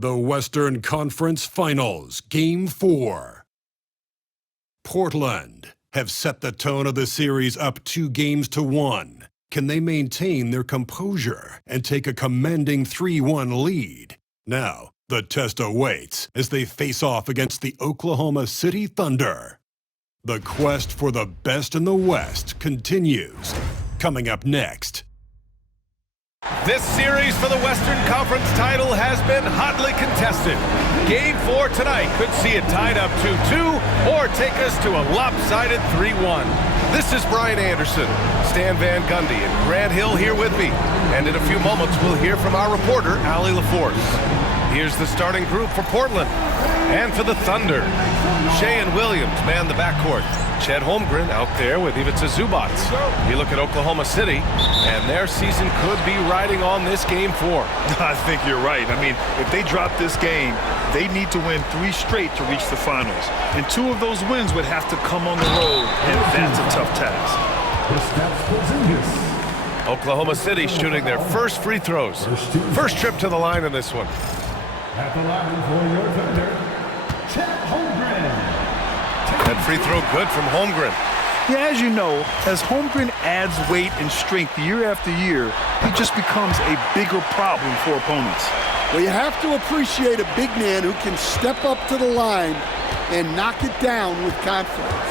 The Western Conference Finals, Game 4. Portland have set the tone of the series up 2-1. Can they maintain their composure and take a commanding 3-1 lead? Now, the test awaits as they face off against the Oklahoma City Thunder. The quest for the best in the West continues. Coming up next. This series for the Western Conference title has been hotly contested. Game 4 tonight could see it tied up 2-2 or take us to a lopsided 3-1. This is Brian Anderson, Stan Van Gundy, and Grant Hill here with me. And in a few moments, we'll hear from our reporter, Allie LaForce. Here's the starting group for Portland. And for the Thunder, SHAI and Williams man the backcourt. Chet Holmgren out there with Ivica Zubac. You look at Oklahoma City, and their season could be riding on this Game 4. I think you're right. I mean, if they drop this game, they need to win 3 straight to reach the finals. And 2 of those wins would have to come on the road, and that's a tough task. Oklahoma City shooting their first free throws. First trip to the line in this one. At the line for your Thunder, Chet Holmgren. That free throw good from Holmgren. Yeah, as you know, as Holmgren adds weight and strength year after year, he just becomes a bigger problem for opponents. Well, you have to appreciate a big man who can step up to the line and knock it down with confidence.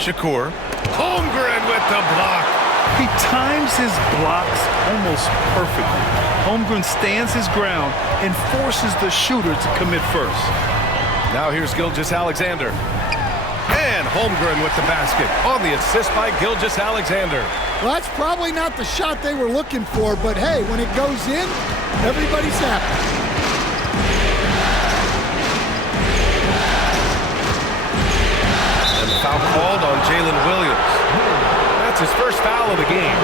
Shakur. Holmgren with the block. He times his blocks almost perfectly. Holmgren stands his ground and forces the shooter to commit first. Now here's Gilgeous-Alexander. And Holmgren with the basket on the assist by Gilgeous-Alexander. Well, that's probably not the shot they were looking for, but hey, when it goes in, everybody's happy. And the foul called on Jalen Williams. That's his first foul of the game.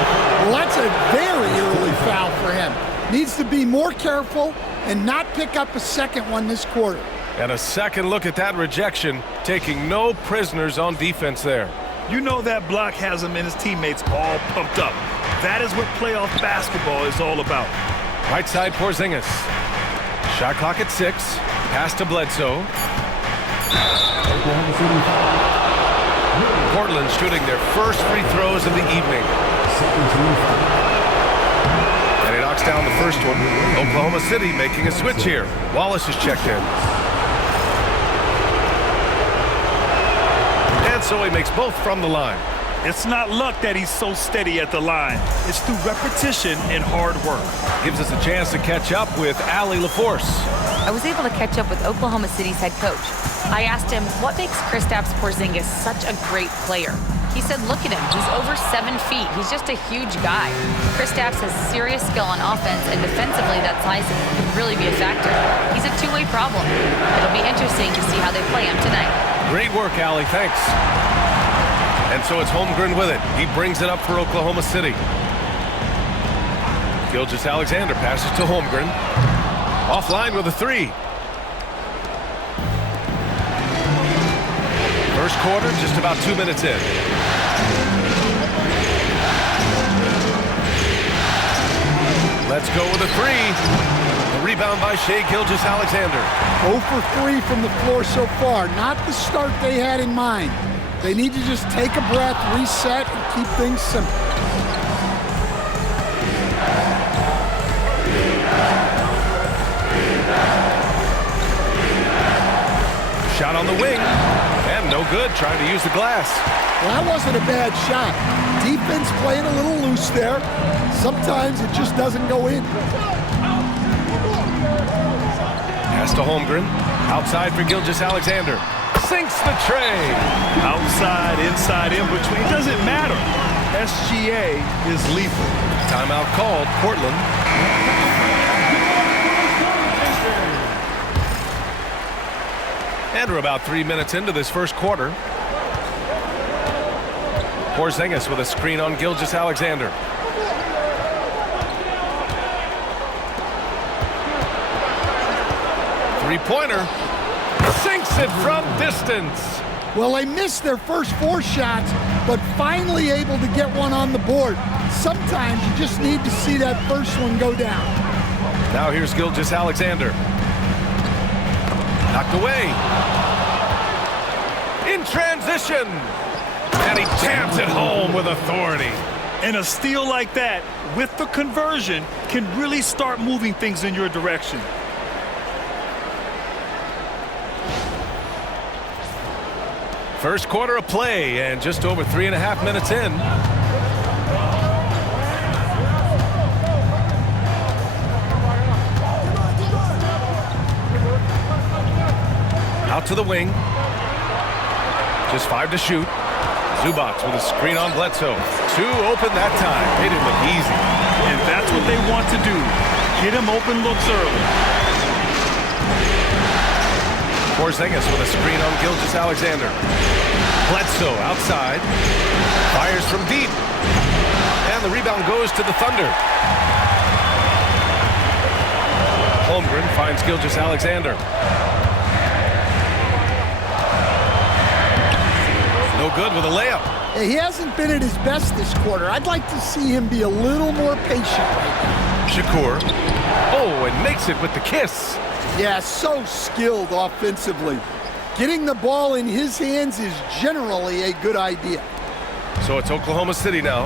Well, that's a very early foul for him. Needs to be more careful and not pick up a second one this quarter. And a second look at that rejection, taking no prisoners on defense there. You know that block has him and his teammates all pumped up. That is what playoff basketball is all about. Right side Porzingis. Shot clock at 6. Pass to Bledsoe. Portland shooting their first free throws of the evening. And he knocks down the first one. Oklahoma City making a switch here. Wallace is checked in. And so he makes both from the line. It's not luck that he's so steady at the line. It's through repetition and hard work. Gives us a chance to catch up with Allie LaForce. I was able to catch up with Oklahoma City's head coach. I asked him, what makes Kristaps Porzingis such a great player? He said, look at him. He's over 7 feet. He's just a huge guy. Kristaps has serious skill on offense, and defensively, that size could really be a factor. He's a two-way problem. It'll be interesting to see how they play him tonight. Great work, Allie. Thanks. And so it's Holmgren with it. He brings it up for Oklahoma City. Gilgeous-Alexander passes to Holmgren. Offline with a 3. First quarter, just about 2 minutes in. Let's go with a 3. The rebound by SHAI Gilgeous-Alexander. 0 for 3 from the floor so far. Not the start they had in mind. They need to just take a breath, reset, and keep things simple. Shot on the wing, and no good, trying to use the glass. Well, that wasn't a bad shot. Defense playing a little loose there. Sometimes it just doesn't go in. Pass to Holmgren, outside for Gilgeous-Alexander. Sinks the tray. Outside, inside, in between, doesn't matter. SGA is lethal. Timeout called, Portland. And we're about 3 minutes into this first quarter. Porzingis with a screen on Gilgeous-Alexander. Three-pointer. Sinks it from distance. Well, they missed their first 4 shots, but finally able to get one on the board. Sometimes you just need to see that first one go down. Now here's Gilgeous-Alexander. Knocked away. In transition. And he jams it home with authority. And a steal like that, with the conversion, can really start moving things in your direction. First quarter of play, and just over 3.5 minutes in. Out to the wing. Just 5 to shoot. Zubac with a screen on Bledsoe. 2 open that time. Made it look easy. And that's what they want to do. Get him open looks early. Porzingis with a screen on Gilgeous-Alexander. Bledsoe outside. Fires from deep. And the rebound goes to the Thunder. Holmgren finds Gilgeous-Alexander. No good with a layup. He hasn't been at his best this quarter. I'd like to see him be a little more patient right now. Shakur. Oh, and makes it with the kiss. Yeah, so skilled offensively. Getting the ball in his hands is generally a good idea. So it's Oklahoma City now.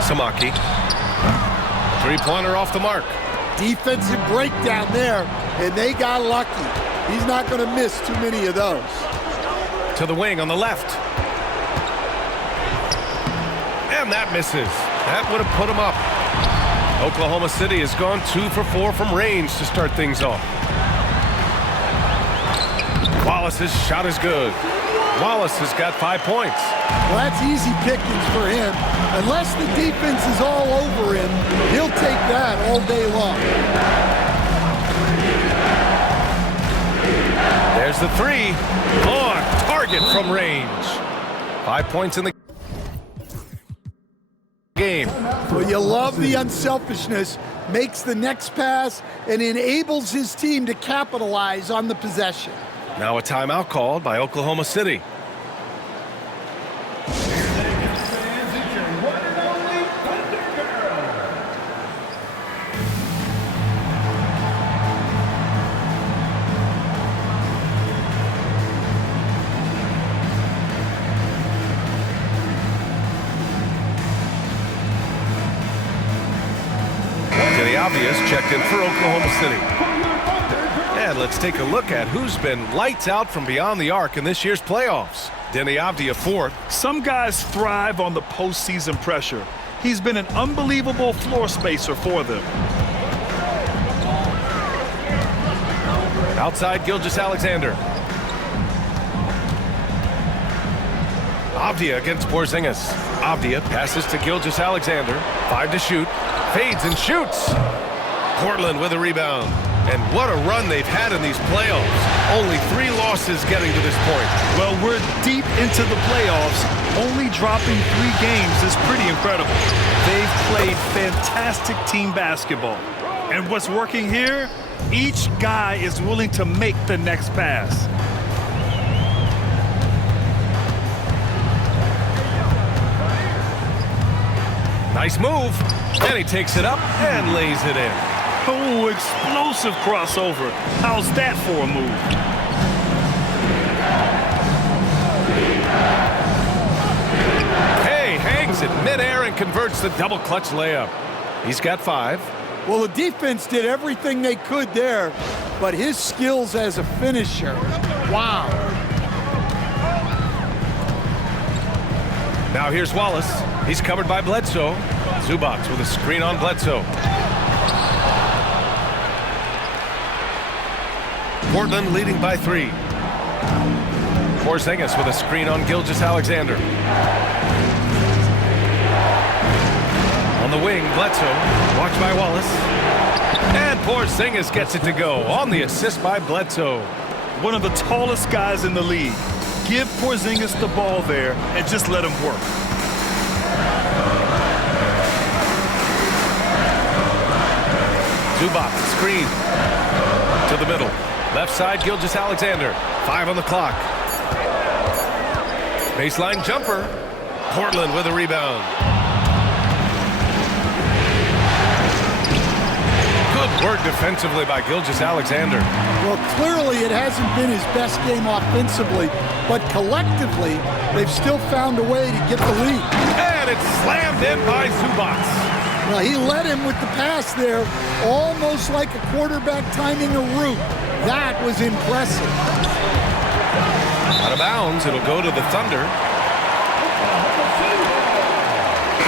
Samaki. 3-pointer off the mark. Defensive breakdown there, and they got lucky. He's not going to miss too many of those. To the wing on the left. And that misses. That would have put him up. Oklahoma City has gone 2 for 4 from range to start things off. Wallace's shot is good. Wallace has got 5 points. Well, that's easy pickings for him. Unless the defense is all over him, he'll take that all day long. There's the 3. On target from range. 5 points in the game. Well, you love the unselfishness. Makes the next pass and enables his team to capitalize on the possession. Now a timeout called by Oklahoma City. Obvious checked in for Oklahoma City. And let's take a look at who's been lights out from beyond the arc in this year's playoffs. Denny Avdia 4th. Some guys thrive on the postseason pressure. He's been an unbelievable floor spacer for them. Outside Gilgeous-Alexander. Avdia against Porzingis. Avdia passes to Gilgeous-Alexander. 5 to shoot. Fades and shoots. Portland with a rebound. And what a run they've had in these playoffs. Only 3 losses getting to this point. Well, we're deep into the playoffs. Only dropping 3 games is pretty incredible. They've played fantastic team basketball. And what's working here? Each guy is willing to make the next pass. Nice move. And he takes it up and lays it in. Oh, explosive crossover. How's that for a move? Hey, hangs it midair and converts the double clutch layup. He's got 5. Well, the defense did everything they could there, but his skills as a finisher, wow. Now here's Wallace. He's covered by Bledsoe. Zubac with a screen on Bledsoe. Portland leading by 3. Porzingis with a screen on Gilgeous-Alexander. On the wing, Bledsoe, watched by Wallace. And Porzingis gets it to go on the assist by Bledsoe. One of the tallest guys in the league. Give Porzingis the ball there and just let him work. Zubac, screen. to the middle. Left side, Gilgeous-Alexander. 5 on the clock. Baseline jumper. Portland with a rebound. Good work defensively by Gilgeous-Alexander. Well, clearly it hasn't been his best game offensively, but collectively, they've still found a way to get the lead. And it's slammed in by Zubac. Well, he led him with the pass there, almost like a quarterback timing a route. That was impressive. Out of bounds, it'll go to the Thunder.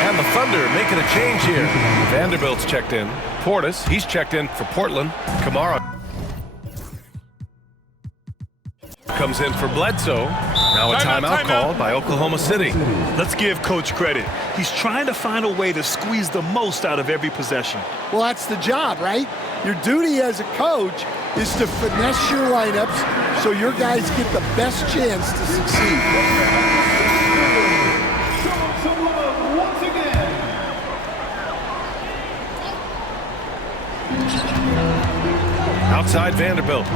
And the Thunder making a change here. Vanderbilt's checked in. Portis, he's checked in for Portland. Kamara comes in for Bledsoe. Now a timeout called by Oklahoma City. Let's give Coach credit. He's trying to find a way to squeeze the most out of every possession. Well, that's the job, right? Your duty as a coach is to finesse your lineups so your guys get the best chance to succeed. Once again. Outside Vanderbilt.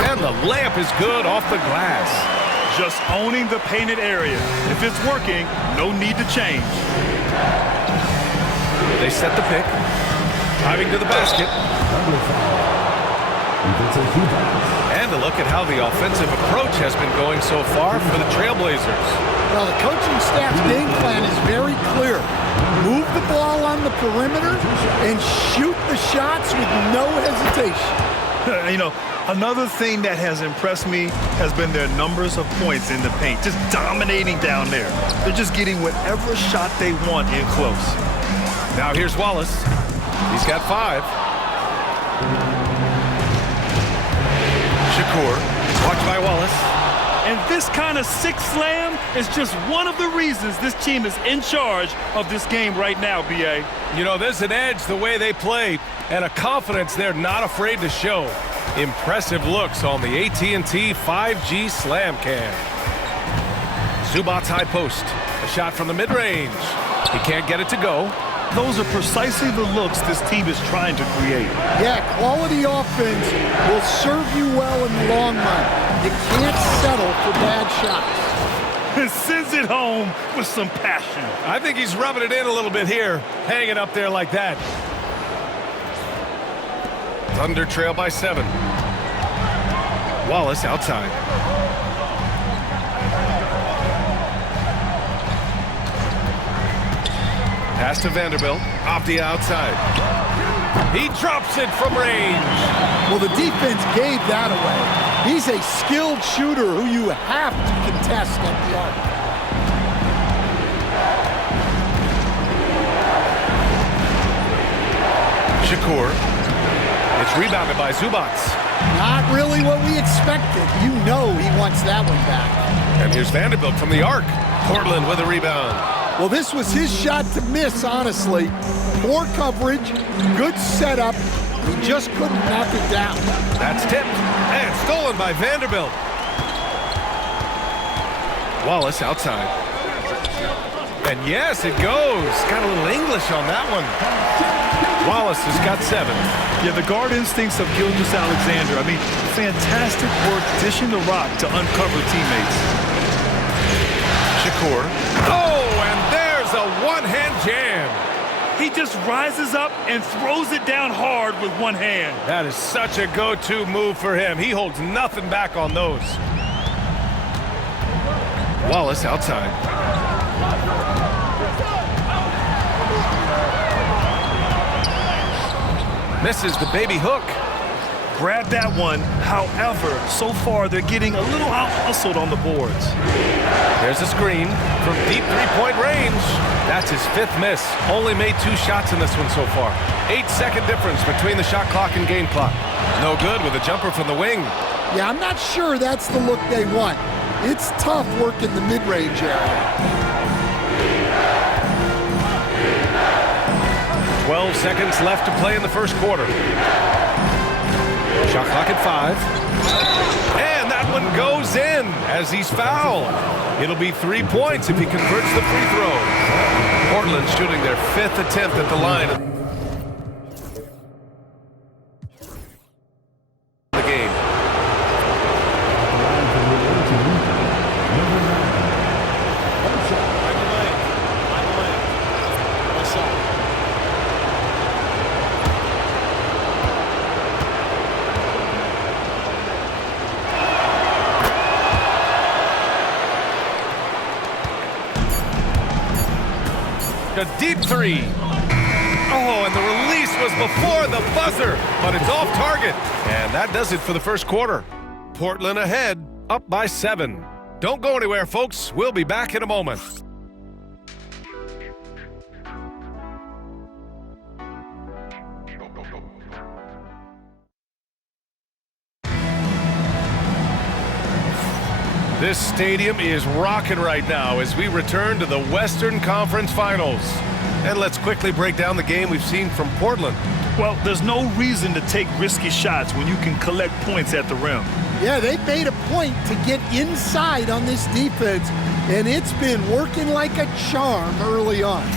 And the layup is good off the glass. Just owning the painted area. If it's working, no need to change. They set the pick. Driving to the basket. And a look at how the offensive approach has been going so far for the Trailblazers. Well, the coaching staff's game plan is very clear. Move the ball on the perimeter and shoot the shots with no hesitation. You know, another thing that has impressed me has been their numbers of points in the paint, just dominating down there. They're just getting whatever shot they want in close. Now here's Wallace. He's got 5. Shakur, watched by Wallace. And this kind of sick slam is just one of the reasons this team is in charge of this game right now, B.A. You know, there's an edge the way they play and a confidence they're not afraid to show. Impressive looks on the AT&T 5G Slam Cam. Zubac's high post. A shot from the mid-range. He can't get it to go. Those are precisely the looks this team is trying to create. Yeah, quality offense will serve you well in the long run. You can't settle for bad shots. And sends it home with some passion. I think he's rubbing it in a little bit here, hanging up there like that. Thunder trail by 7. Wallace outside. Pass to Vanderbilt, off the outside. He drops it from range. Well, the defense gave that away. He's a skilled shooter who you have to contest at the arc. Shakur. It's rebounded by Zubac. Not really what we expected. You know he wants that one back. And here's Vanderbilt from the arc. Portland with a rebound. Well, this was his shot to miss, honestly. Poor coverage, good setup. He just couldn't knock it down. That's tipped and stolen by Vanderbilt. Wallace outside. And yes, it goes. Got a little English on that one. Wallace has got 7. Yeah, the guard instincts of Gilgeous-Alexander. I mean, fantastic work dishing the rock to uncover teammates. Shakur. Oh, and there's a one-hand jam. He just rises up and throws it down hard with one hand. That is such a go-to move for him. He holds nothing back on those. Wallace outside. Misses the baby hook. Grab that one. However, so far they're getting a little out-hustled on the boards. There's a screen from deep three-point range. That's his 5th miss. Only made 2 shots in this one so far. 8-second difference between the shot clock and game clock. No good with a jumper from the wing. Yeah, I'm not sure that's the look they want. It's tough working the mid-range area. 12 seconds left to play in the first quarter. Shot clock at 5. And that one goes in as he's fouled. It'll be 3 points if he converts the free throw. Portland shooting their 5th attempt at the line. a deep three. Oh, and the release was before the buzzer, but it's off target. And that does it for the first quarter. Portland ahead, up by 7. Don't go anywhere, folks. We'll be back in a moment. This stadium is rocking right now as we return to the Western Conference Finals. And let's quickly break down the game we've seen from Portland. Well, there's no reason to take risky shots when you can collect points at the rim. Yeah, they've made a point to get inside on this defense, and it's been working like a charm early on.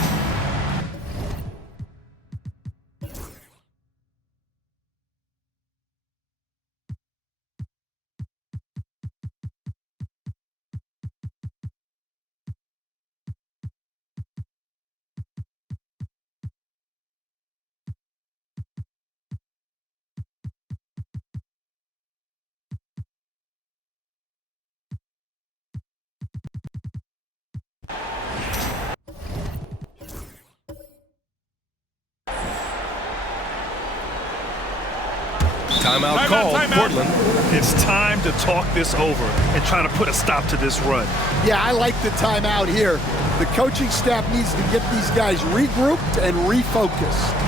Timeout called, Portland. It's time to talk this over and try to put a stop to this run. Yeah, I like the timeout here. The coaching staff needs to get these guys regrouped and refocused.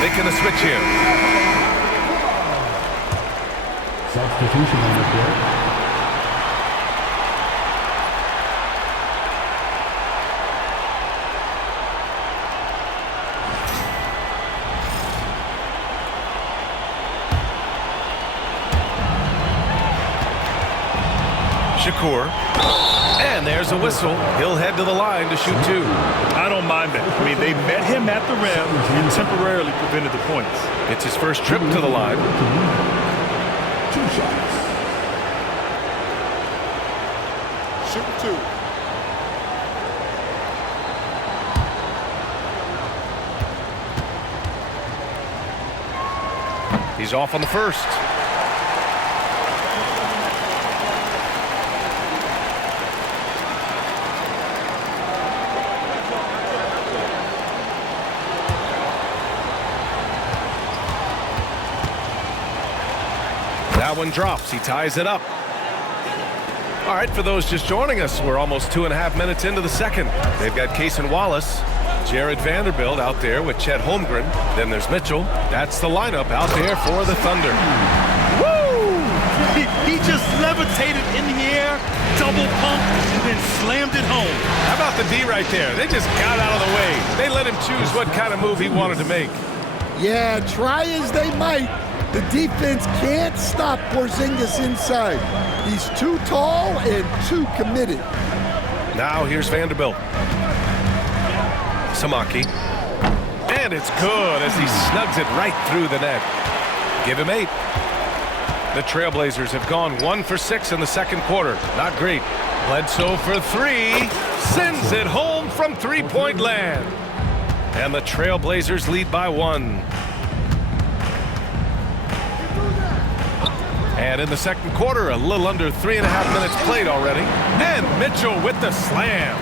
Making a switch here. Substitution on the court. Shakur. And there's a whistle. He'll head to the line to shoot 2. I don't mind that. I mean, they met him at the rim and temporarily prevented the points. It's his first trip to the line. 2 shots. Shoot 2. He's off on the first. That one drops. He ties it up. All right, for those just joining us, we're almost 2.5 minutes into the second. They've got Cason Wallace, Jared Vanderbilt out there with Chet Holmgren. Then there's Mitchell. That's the lineup out there for the Thunder. Woo! He just levitated in the air, double pumped, and then slammed it home. How about the D right there? They just got out of the way. They let him choose what kind of move he wanted to make. Yeah, try as they might, the defense can't stop Porzingis inside. He's too tall and too committed. Now here's Vanderbilt. Samaki. And it's good as he snugs it right through the net. Give him 8. The Trailblazers have gone 1 for 6 in the second quarter. Not great. Bledsoe for 3. Sends it home from three-point land. And the Trailblazers lead by 1. And in the second quarter, a little under 3.5 minutes played already. And Mitchell with the slam.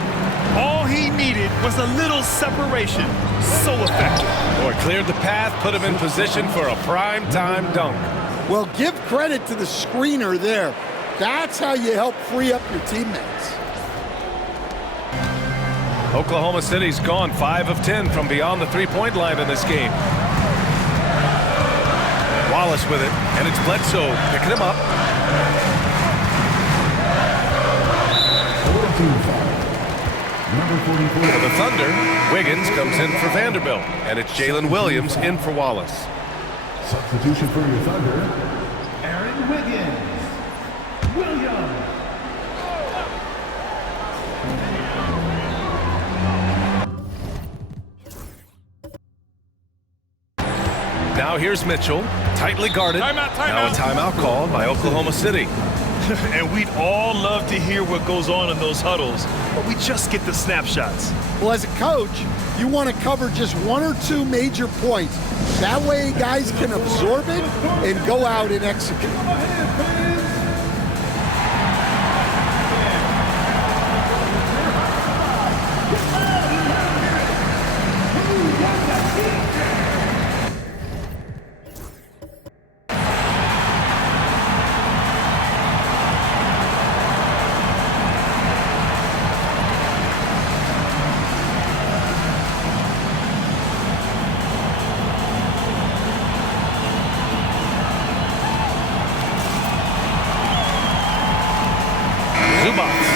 All he needed was a little separation. So effective. Boy, cleared the path, put him in position for a prime-time dunk. Well, give credit to the screener there. That's how you help free up your teammates. Oklahoma City's gone 5 of 10 from beyond the three-point line in this game. Wallace with it, and it's Bledsoe picking him up. For the Thunder, Wiggins comes in for Vanderbilt, and it's Jalen Williams in for Wallace. Substitution for your Thunder, Aaron Wiggins. Williams. Now here's Mitchell, tightly guarded. Now a timeout called by Oklahoma City. And we'd all love to hear what goes on in those huddles, but we just get the snapshots. Well, as a coach, you want to cover just 1 or 2 major points. That way guys can absorb it and go out and execute.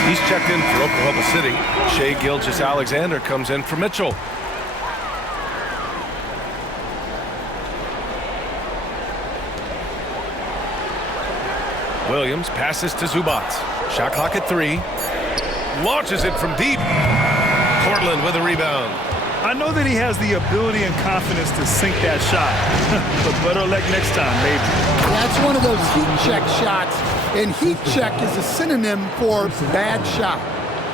He's checked in for Oklahoma City. Shai Gilgeous-Alexander comes in for Mitchell. Williams passes to Zubac. Shot clock at 3. Launches it from deep. Portland with a rebound. I know that he has the ability and confidence to sink that shot, but better luck next time, maybe. That's one of those heat check shots, and heat check is a synonym for bad shot.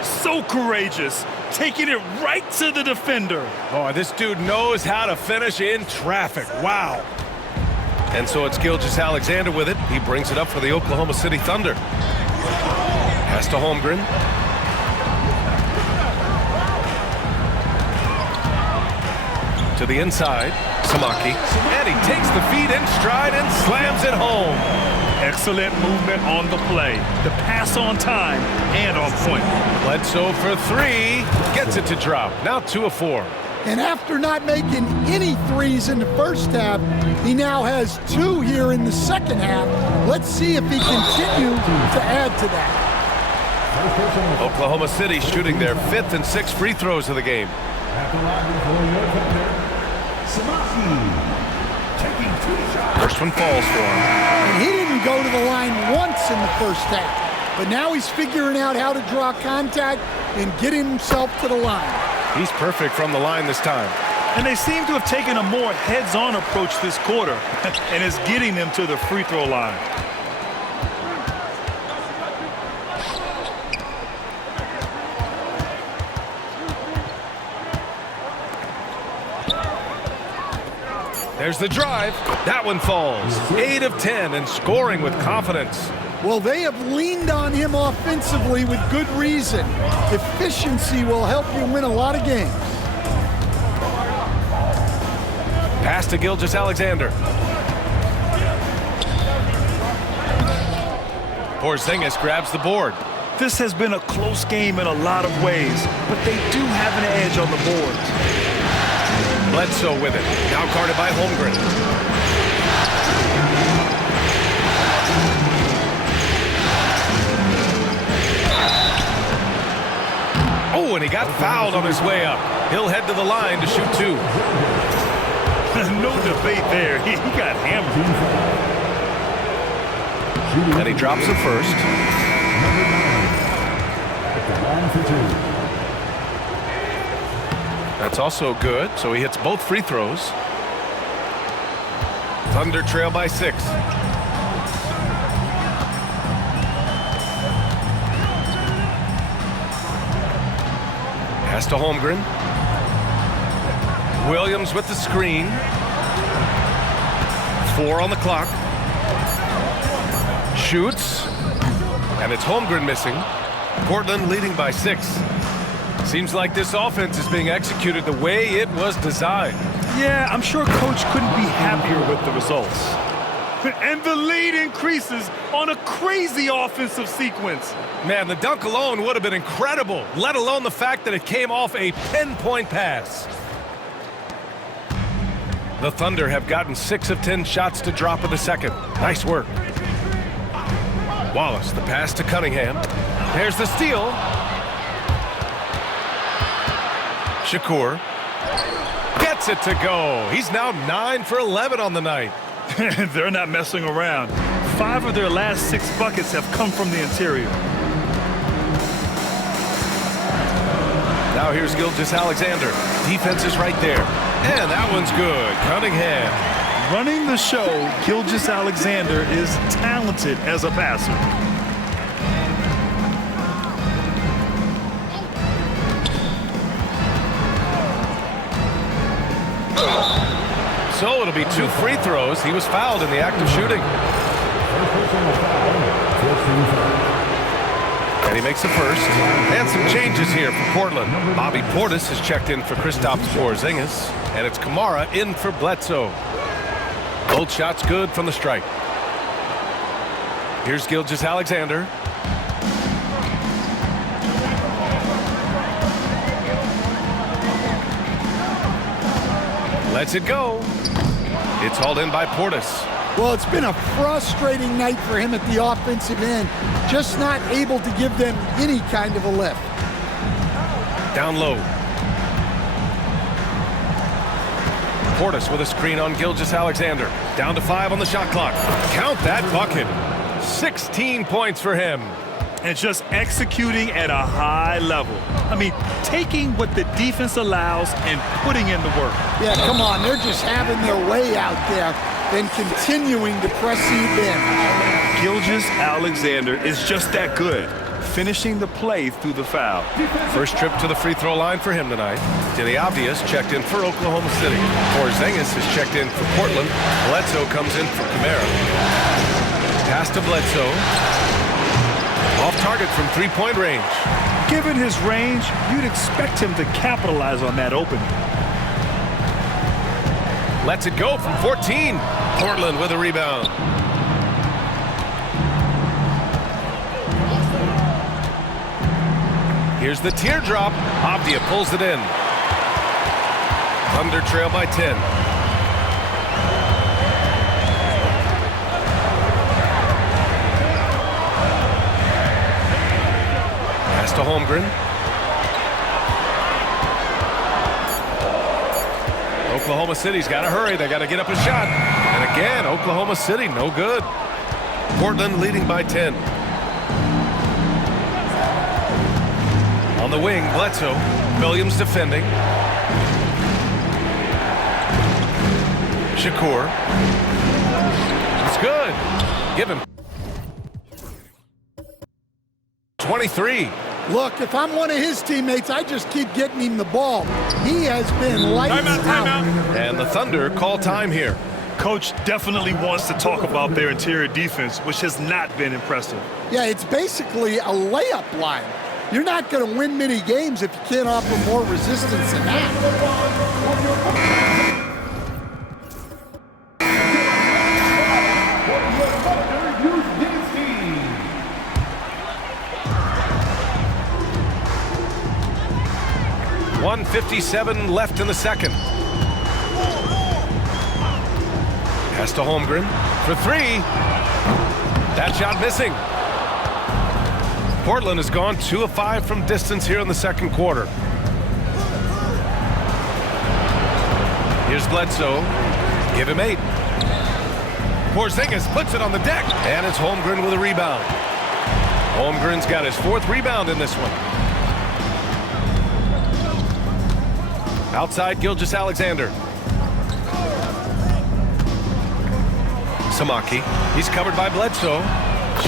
So courageous, taking it right to the defender. Oh, this dude knows how to finish in traffic. Wow. And so it's Gilgeous-Alexander with it. He brings it up for the Oklahoma City Thunder. Pass to Holmgren. To the inside, Samaki, and he takes the feet in stride and slams it home. Excellent movement on the play. The pass on time and on point. Bledsoe for 3, gets it to drop. Now 2 of 4. And after not making any threes in the first half, he now has 2 here in the second half. Let's see if he continues to add to that. Oklahoma City shooting their 5th and 6th free throws of the game. At the line for your Thunder, Samaki taking 2 shots. First one falls for him. And he didn't go to the line once in the first half. But now he's figuring out how to draw contact and get himself to the line. He's perfect from the line this time. And they seem to have taken a more heads-on approach this quarter, and it's getting them to the free throw line. There's the drive. That one falls. 8 of 10 and scoring with confidence. Well, they have leaned on him offensively with good reason. Efficiency will help you win a lot of games. Pass to Gilgeous-Alexander. Porzingis grabs the board. This has been a close game in a lot of ways, but they do have an edge on the boards. Bledsoe with it. Now guarded by Holmgren. Oh, and he got fouled on his way up. He'll head to the line to shoot 2. No debate there. He got hammered. And he drops the first. At the line for 2. That's also good, so he hits both free throws. Thunder trail by 6. Pass to Holmgren. Williams with the screen. 4 on the clock. Shoots. And it's Holmgren missing. Portland leading by 6. Seems like this offense is being executed the way it was designed. Yeah, I'm sure Coach couldn't be happier with the results. And the lead increases on a crazy offensive sequence. Man, the dunk alone would have been incredible, let alone the fact that it came off a pinpoint pass. The Thunder have gotten 6 of 10 shots to drop in the second. Nice work. Wallace, the pass to Cunningham. There's the steal. Shakur gets it to go. He's now 9 for 11 on the night. They're not messing around. 5 of their last 6 buckets have come from the interior. Now here's Gilgeous-Alexander. Defense is right there. And that one's good. Cunningham. Running the show, Gilgeous-Alexander is talented as a passer. So it'll be 2 free throws. He was fouled in the act of shooting. And he makes the first. And some changes here for Portland. Bobby Portis has checked in for Kristaps Porzingis. And it's Kamara in for Bledsoe. Both shots good from the stripe. Here's Gilgeous-Alexander. Lets it go. It's hauled in by Portis. Well, it's been a frustrating night for him at the offensive end. Just not able to give them any kind of a lift. Down low. Portis with a screen on Gilgeous-Alexander. Down to 5 on the shot clock. Count that bucket. 16 points for him. And just executing at a high level. I mean, taking what the defense allows and putting in the work. Yeah, come on. They're just having their way out there and continuing to press you in. Gilgeous-Alexander is just that good, finishing the play through the foul. First trip to the free throw line for him tonight. Denny Obvious checked in for Oklahoma City. Porzingis has checked in for Portland. Bledsoe comes in for Kamara. Pass to Bledsoe. Off target from three-point range. Given his range, you'd expect him to capitalize on that opening. Lets it go from 14. Portland with a rebound. Here's the teardrop. Avdia pulls it in. Thunder trail by 10. Pass to Holmgren. Oklahoma City's got to hurry. They got to get up a shot. And again, Oklahoma City, no good. Portland leading by 10. On the wing, Bledsoe. Williams defending. Shakur. It's good. Give him. 23. Look, if I'm one of his teammates, I just keep getting him the ball. He has been lights out. And the Thunder call time here. Coach definitely wants to talk about their interior defense, which has not been impressive. Yeah, it's basically a layup line. You're not going to win many games if you can't offer more resistance than that. 1:57 left in the second. Pass to Holmgren for 3. That shot missing. Portland has gone 2 of 5 from distance here in the second quarter. Here's Bledsoe. Give him 8. Porzingis puts it on the deck, and it's Holmgren with a rebound. Holmgren's got his 4th rebound in this one. Outside, Gilgeous-Alexander. Samaki. He's covered by Bledsoe.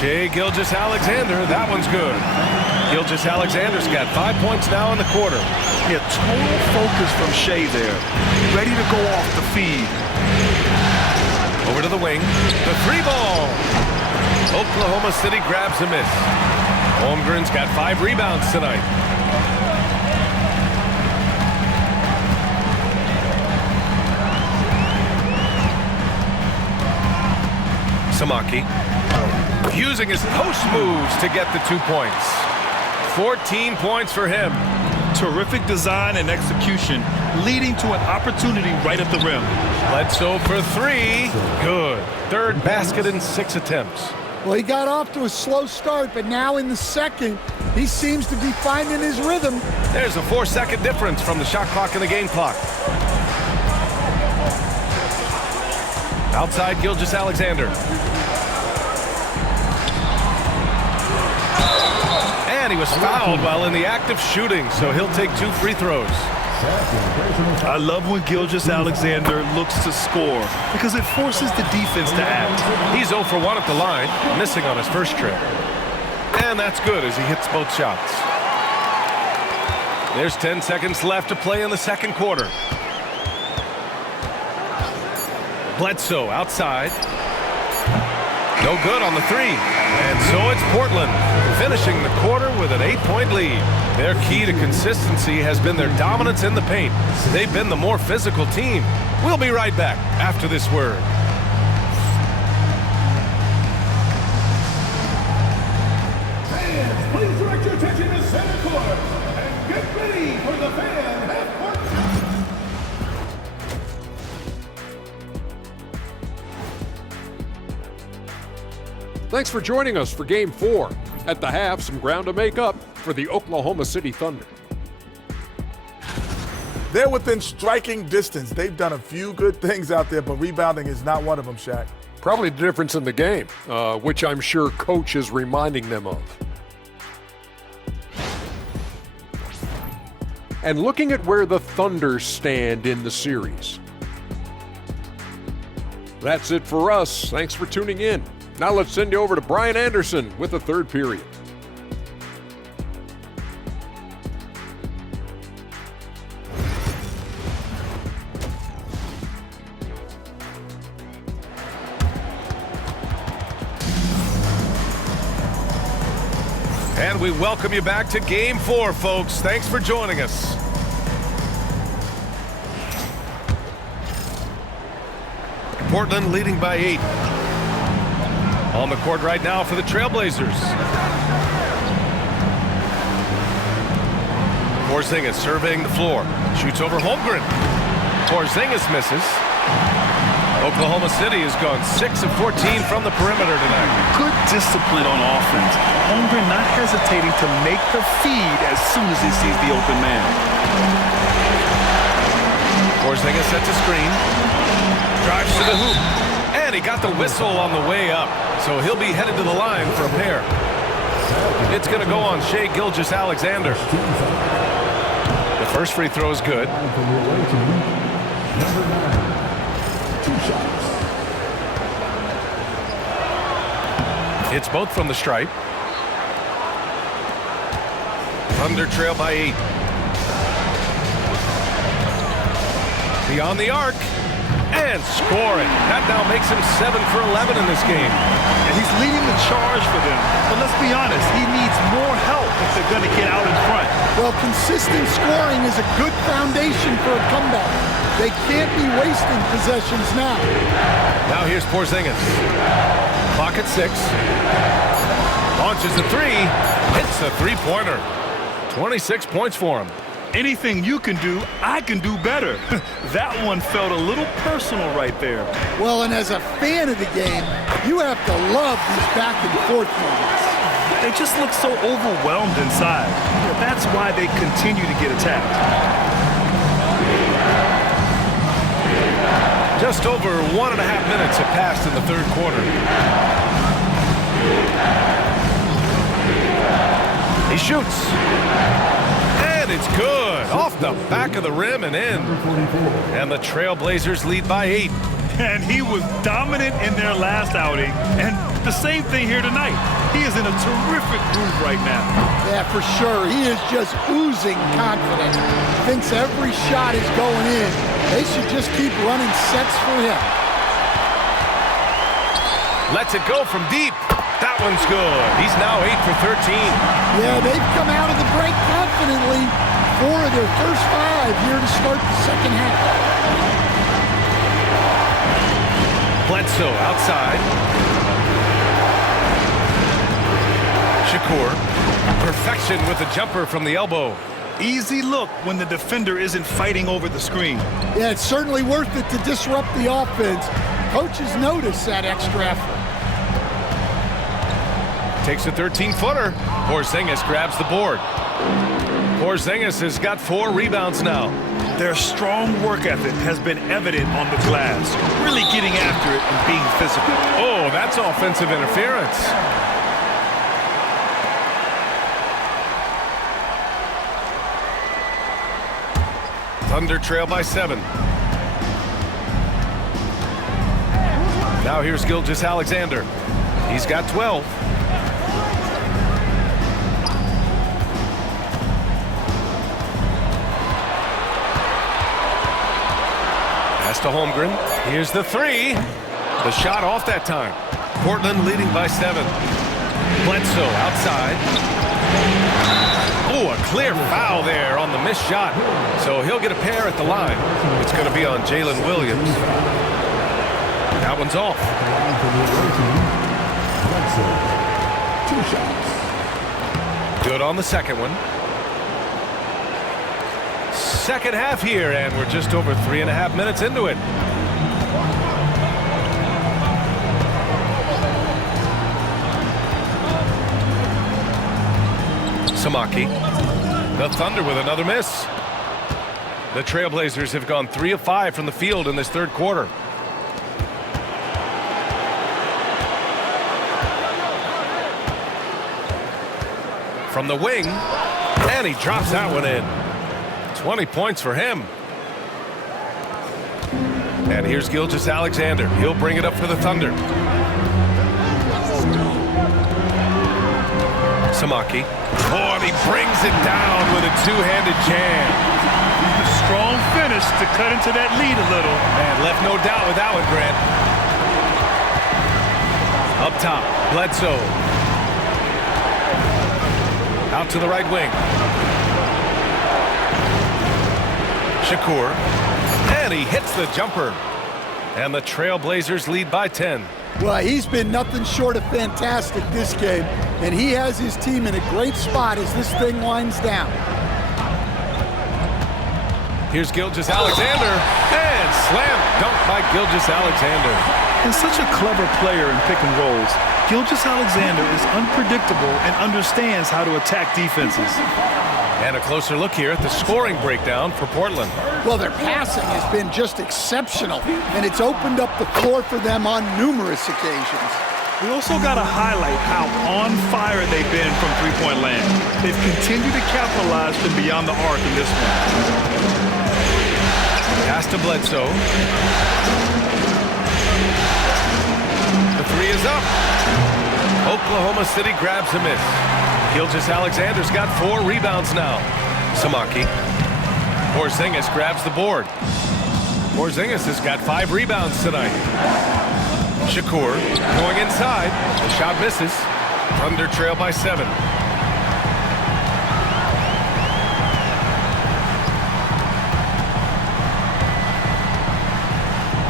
Shai Gilgeous-Alexander. That one's good. Gilgeous-Alexander's got 5 points now in the quarter. Yeah, total focus from Shai there. Ready to go off the feed. Over to the wing. The 3 ball. Oklahoma City grabs a miss. Holmgren's got 5 rebounds tonight. Samaki using his post moves to get the 2 points. 14 points for him. Terrific design and execution, leading to an opportunity right at the rim. Bledsoe for 3. Good. Third basket in 6 attempts. Well, he got off to a slow start, but now in the second, he seems to be finding his rhythm. There's a 4-second difference from the shot clock and the game clock. Outside, Gilgeous-Alexander. And he was fouled while in the act of shooting, so he'll take 2 free throws. I love when Gilgeous-Alexander looks to score because it forces the defense to act. He's 0 for 1 at the line, missing on his first trip. And that's good as he hits both shots. There's 10 seconds left to play in the second quarter. Bledsoe outside. No good on the 3. And so it's Portland, finishing the quarter with an 8-point lead. Their key to consistency has been their dominance in the paint. They've been the more physical team. We'll be right back after this word. Fans, please direct your attention to center court and get ready for the fan half-court. Thanks for joining us for Game 4. At the half, some ground to make up for the Oklahoma City Thunder. They're within striking distance. They've done a few good things out there, but rebounding is not one of them, Shaq. Probably the difference in the game, which I'm sure Coach is reminding them of. And looking at where the Thunder stand in the series. That's it for us. Thanks for tuning in. Now let's send you over to Brian Anderson with the third period. And we welcome you back to Game 4, folks. Thanks for joining us. Portland leading by 8. On the court right now for the Trailblazers. Porzingis surveying the floor. Shoots over Holmgren. Porzingis misses. Oklahoma City has gone 6 of 14 from the perimeter tonight. Good discipline on offense. Holmgren not hesitating to make the feed as soon as he sees the open man. Porzingis sets a screen. Drives to the hoop. And he got the whistle on the way up. So he'll be headed to the line for a pair. It's going to go on SHAI Gilgeous-Alexander. The first free throw is good. Number 9, 2 shots. It's both from the stripe. Thunder trail by 8. Beyond the arc. And scoring. That now makes him 7 for 11 in this game. And he's leading the charge for them. But let's be honest, he needs more help if they're going to get out in front. Well, consistent scoring is a good foundation for a comeback. They can't be wasting possessions now. Now here's Porzingis. Clock at 6. Launches a 3. Hits a three-pointer. 26 points for him. Anything you can do, I can do better. That one felt a little personal right there. Well, and as a fan of the game, you have to love these back and forth moments. They just look so overwhelmed inside. That's why they continue to get attacked. Just over 1.5 minutes have passed in the third quarter. He shoots. And it's good. Off the back of the rim and in. And the Trailblazers lead by 8. And he was dominant in their last outing. And the same thing here tonight. He is in a terrific groove right now. Yeah, for sure. He is just oozing confidence. Thinks every shot is going in. They should just keep running sets for him. Lets it go from deep. That one's good. He's now 8 for 13. Yeah, they've come out of the break confidently. 4 of their first 5 here to start the second half. Bledsoe outside. Shakur. Perfection with the jumper from the elbow. Easy look when the defender isn't fighting over the screen. Yeah, it's certainly worth it to disrupt the offense. Coaches notice that extra effort. Takes a 13-footer. Porzingis grabs the board. Porzingis has got 4 rebounds now. Their strong work ethic has been evident on the glass, really getting after it and being physical. Oh, that's offensive interference. Thunder trail by 7. Now here's Gilgeous-Alexander. He's got 12. Pass to Holmgren. Here's the 3. The shot off that time. Portland leading by 7. Bledsoe outside. Oh, a clear foul there on the missed shot. So he'll get a pair at the line. It's going to be on Jalen Williams. That one's off. 2 shots. Good on the second one. Second half here, and we're just over 3.5 minutes into it. Samaki. The Thunder with another miss. The Trailblazers have gone 3 of 5 from the field in this third quarter. From the wing, and he drops that one in. 20 points for him. And here's Gilgeous-Alexander. He'll bring it up for the Thunder. Samaki. Oh, and he brings it down with a two-handed jam. A strong finish to cut into that lead a little. Man, left no doubt with that one, Grant. Up top, Bledsoe. Out to the right wing. Shakur. And he hits the jumper. And the Trailblazers lead by 10. Well, he's been nothing short of fantastic this game, and he has his team in a great spot as this thing winds down. Here's Gilgeous-Alexander, and slam dunk by Gilgeous-Alexander. And such a clever player in pick and rolls, Gilgeous-Alexander is unpredictable and understands how to attack defenses. And a closer look here at the scoring breakdown for Portland. Well, their passing has been just exceptional, and it's opened up the floor for them on numerous occasions. We also got to highlight how on fire they've been from three-point land. They've continued to capitalize from beyond the arc in this one. Pass to Bledsoe. The 3 is up. Oklahoma City grabs a miss. Gilgeous-Alexander's got 4 rebounds now. Samaki. Porzingis grabs the board. Porzingis has got 5 rebounds tonight. Shakur going inside. The shot misses. Thunder trail by 7.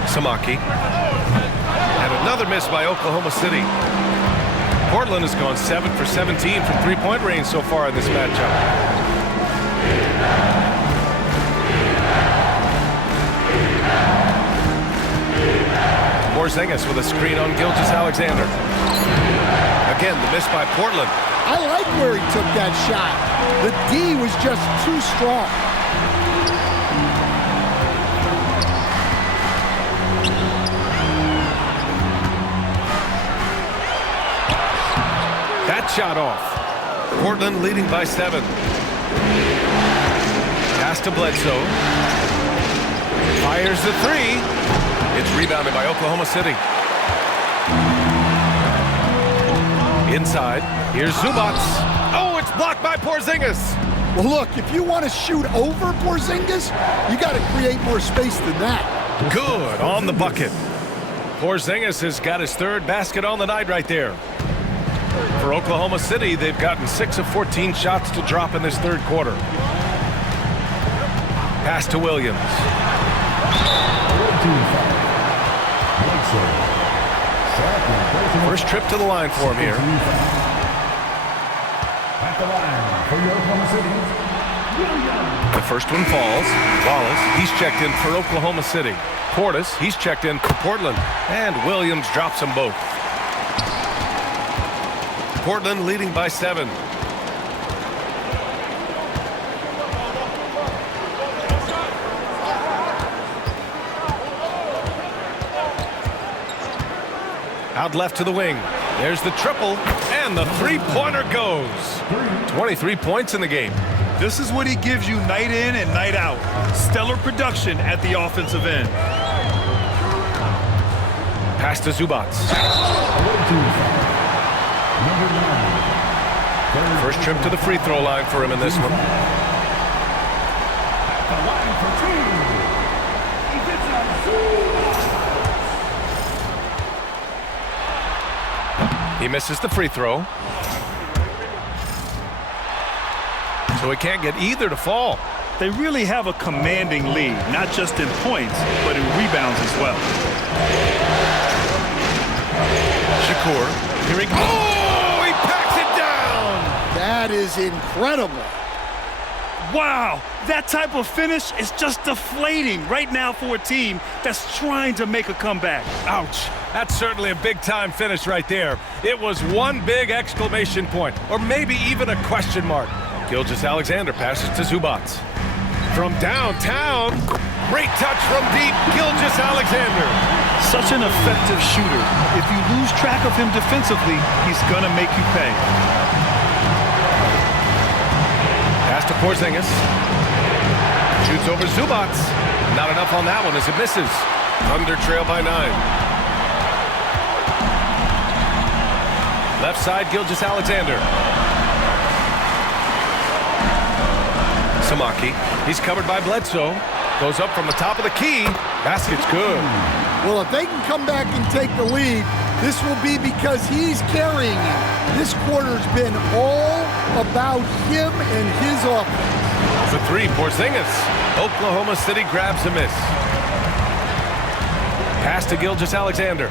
Samaki. And another miss by Oklahoma City. Portland has gone 7 for 17 from three-point range so far in this matchup. Porzingis with a screen on Gilgeous-Alexander. Again, the miss by Portland. I like where he took that shot. The D was just too strong. That shot off. Portland leading by 7. Pass to Bledsoe. Fires the 3. It's rebounded by Oklahoma City. Inside. Here's Zubats. Oh, it's blocked by Porzingis. Well, look, if you want to shoot over Porzingis, you got to create more space than that. Good on the bucket. Porzingis has got his 3rd basket on the night right there. For Oklahoma City, they've gotten 6 of 14 shots to drop in this third quarter. Pass to Williams. First trip to the line for him here. the line for Oklahoma City, Williams. The first one falls. Wallace, he's checked in for Oklahoma City. Portis, he's checked in for Portland. And Williams drops them both. Portland leading by 7. Out left to the wing. There's the triple, and the three-pointer goes. 23 points in the game. This is what he gives you night in and night out. Stellar production at the offensive end. Pass to Zubats. First trip to the free throw line for him in this one. The line for 2. He misses the free throw. So he can't get either to fall. They really have a commanding lead, not just in points, but in rebounds as well. Shakur, here he goes. Oh, he packs it down! That is incredible. Wow, that type of finish is just deflating right now for a team that's trying to make a comeback. Ouch. That's certainly a big-time finish right there. It was one big exclamation point, or maybe even a question mark. Gilgeous-Alexander passes to Zubats. From downtown, great touch from deep, Gilgeous-Alexander. Such an effective shooter. If you lose track of him defensively, he's gonna make you pay. Pass to Porzingis. Shoots over Zubats. Not enough on that one as it misses. Thunder trail by 9. Left side, Gilgeous-Alexander. Samaki. He's covered by Bledsoe. Goes up from the top of the key. Basket's good. Well, if they can come back and take the lead, this will be because he's carrying it. This quarter's been all about him and his offense. For 3, Porzingis. Oklahoma City grabs a miss. Pass to Gilgeous-Alexander.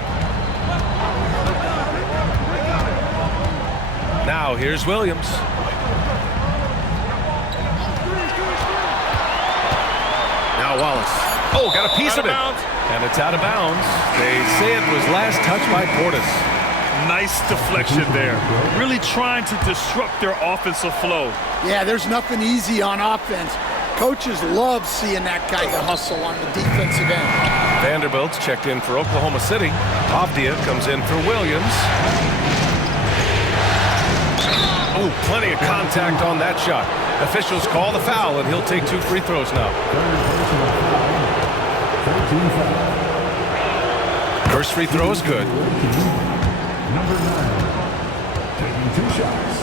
Now here's Williams. Now Wallace. Oh, got a piece of it. And it's out of bounds. They say it was last touched by Portis. Nice deflection there. Really trying to disrupt their offensive flow. Yeah, there's nothing easy on offense. Coaches love seeing that kind of hustle on the defensive end. Vanderbilt's checked in for Oklahoma City. Avdia comes in for Williams. Oh, plenty of contact on that shot. Officials call the foul, and he'll take 2 free throws now. First free throw is good. Number 9, taking 2 shots.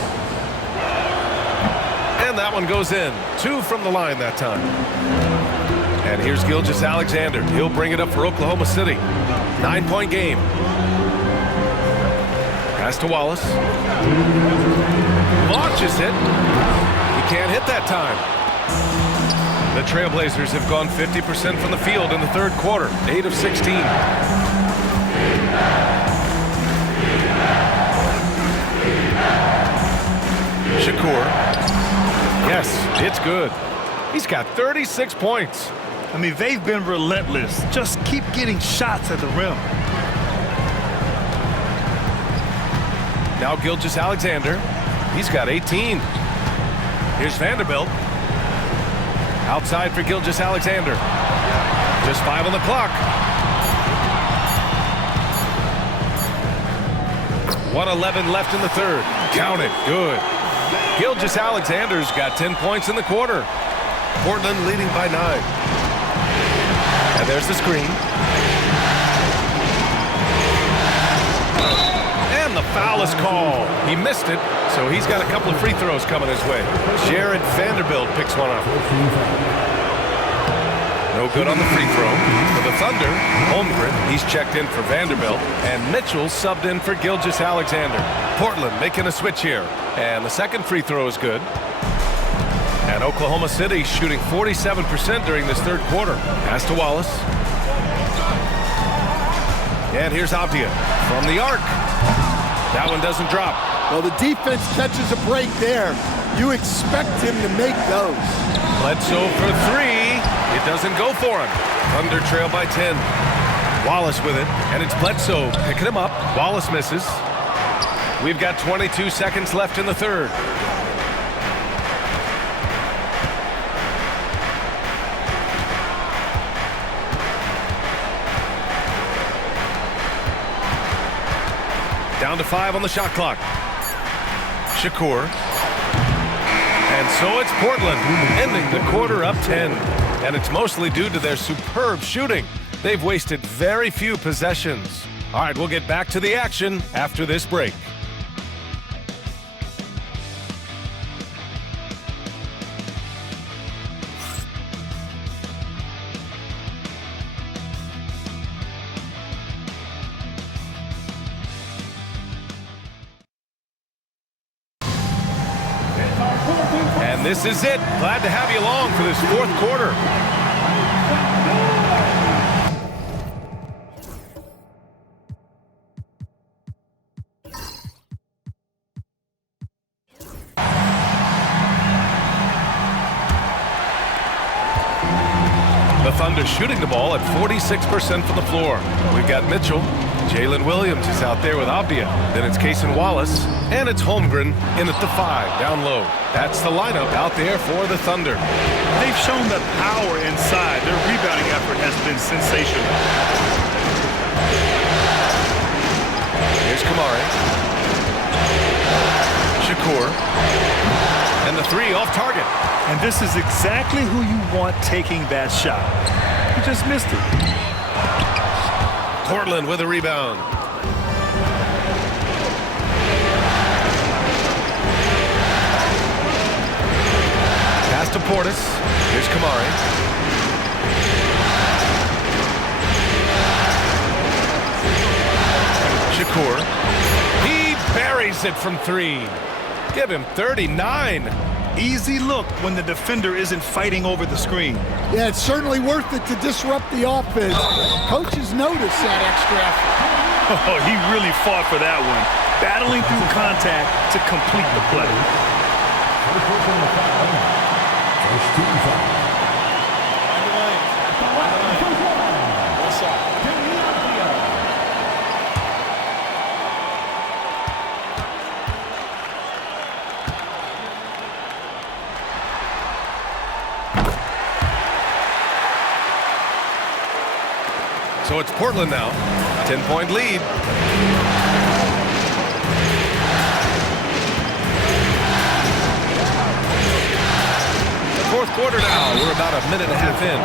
And that one goes in. 2 from the line that time. And here's Gilgeous-Alexander. He'll bring it up for Oklahoma City. 9-point game. Pass to Wallace. Launches it. He can't hit that time. The Trailblazers have gone 50% from the field in the third quarter. 8 of 16. Shakur. Yes, it's good. He's got 36 points. I mean, they've been relentless. Just keep getting shots at the rim. Now Gilgeous-Alexander. He's got 18. Here's Vanderbilt. Outside for Gilgeous-Alexander. Just 5 on the clock. 1:11 left in the third. Count it. Good. Gilgeous-Alexander's got 10 points in the quarter. Portland leading by 9. And there's the screen. And the foul is called. He missed it, so he's got a couple of free throws coming his way. Jared Vanderbilt picks one up. No good on the free throw. For the Thunder, Holmgren, he's checked in for Vanderbilt, and Mitchell subbed in for Gilgeous-Alexander. Portland making a switch here, and the second free throw is good. And Oklahoma City shooting 47% during this third quarter. Pass to Wallace. And here's Avdia from the arc. That one doesn't drop. Well, the defense catches a break there. You expect him to make those. Bledsoe for three. It doesn't go for him. Thunder trail by 10. Wallace with it, and it's Bledsoe picking him up. Wallace misses. We've got 22 seconds left in the third. Down to 5 on the shot clock. Shakur. And so it's Portland, ending the quarter up 10. And it's mostly due to their superb shooting. They've wasted very few possessions. All right, we'll get back to the action after this break. And this is it. Glad to have you along for this fourth quarter. The Thunder shooting the ball at 46% from the floor. We've got Mitchell. Jalen Williams is out there with Abdia. Then it's Cason Wallace. And it's Holmgren in at the 5, down low. That's the lineup out there for the Thunder. They've shown the power inside. Their rebounding effort has been sensational. Here's Kamari. Shakur. And the 3 off target. And this is exactly who you want taking that shot. He just missed it. Portland with a rebound. Pass to Portis. Here's Kamari. Shakur. He buries it from 3. Give him 39. Easy look when the defender isn't fighting over the screen. Yeah, it's certainly worth it to disrupt the offense. Coaches notice that extra effort. Oh, he really fought for that one. Battling through contact to complete the play. First team foul. So it's Portland now. 10-point lead. Fourth quarter now. We're about a minute and a half in.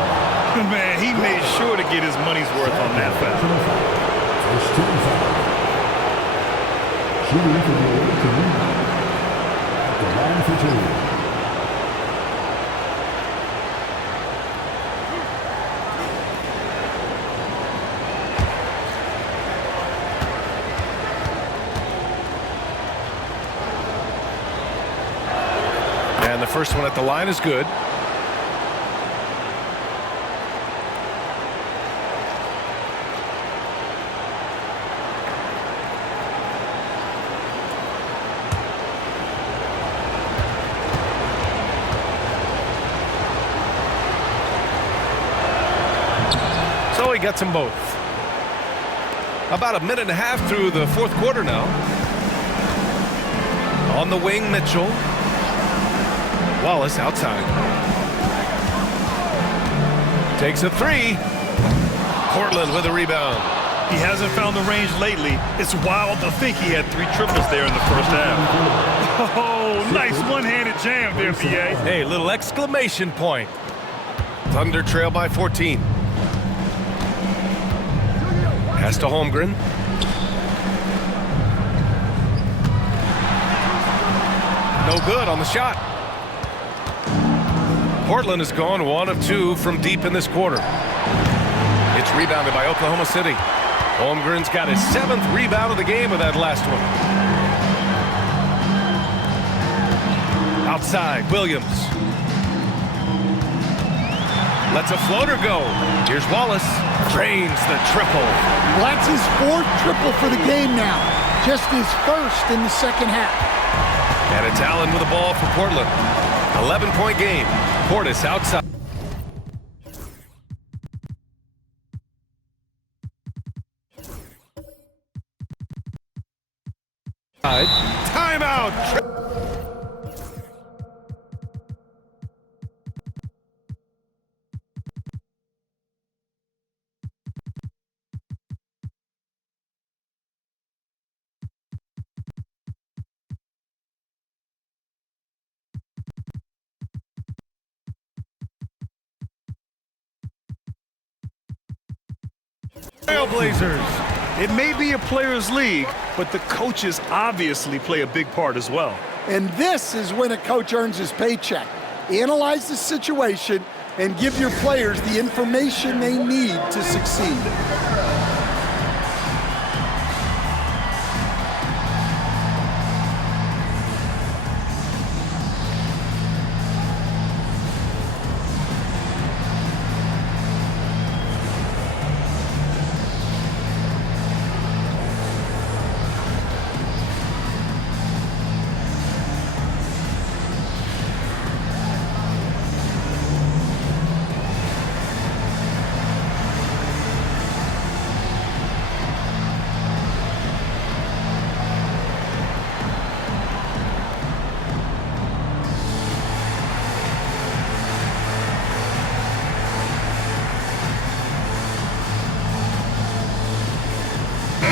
Man, he made sure to get his money's worth on that foul. First team foul. Shooting for the away team at the line for 2. And the first one at the line is good. So he gets them both. About a minute and a half through the fourth quarter now. On the wing, Mitchell. Wallace outside. Takes a 3. Portland with a rebound. He hasn't found the range lately. It's wild to think he had 3 triples there in the first half. Oh, nice one-handed jam there, BA. Hey, little exclamation point. Thunder trail by 14. Pass to Holmgren. No good on the shot. Portland has gone 1 of 2 from deep in this quarter. It's rebounded by Oklahoma City. Holmgren's got his 7th rebound of the game with that last one. Outside, Williams. Lets a floater go. Here's Wallace. Drains the triple. Well, that's his 4th triple for the game now. just his first in the second half. And it's Allen with the ball for Portland. 11-point game. Portis outside. Timeout. Trailblazers. It may be a players' league, but the coaches obviously play a big part as well. And this is when a coach earns his paycheck. Analyze the situation and give your players the information they need to succeed.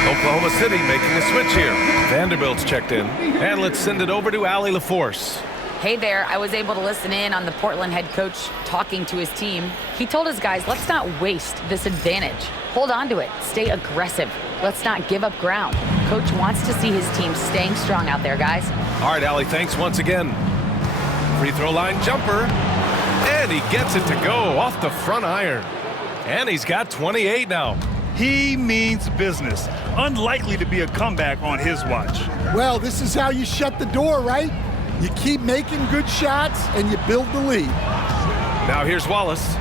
Oklahoma City making a switch here. Vanderbilt's checked in. And let's send it over to Allie LaForce. Hey there, I was able to listen in on the Portland head coach talking to his team. He told his guys, let's not waste this advantage. Hold on to it. Stay aggressive. Let's not give up ground. Coach wants to see his team staying strong out there, guys. All right, Allie, thanks once again. Free throw line jumper. And he gets it to go off the front iron. And he's got 28 now. He means business. Unlikely to be a comeback on his watch. Well, this is how you shut the door, right? You keep making good shots and you build the lead. Now here's Wallace.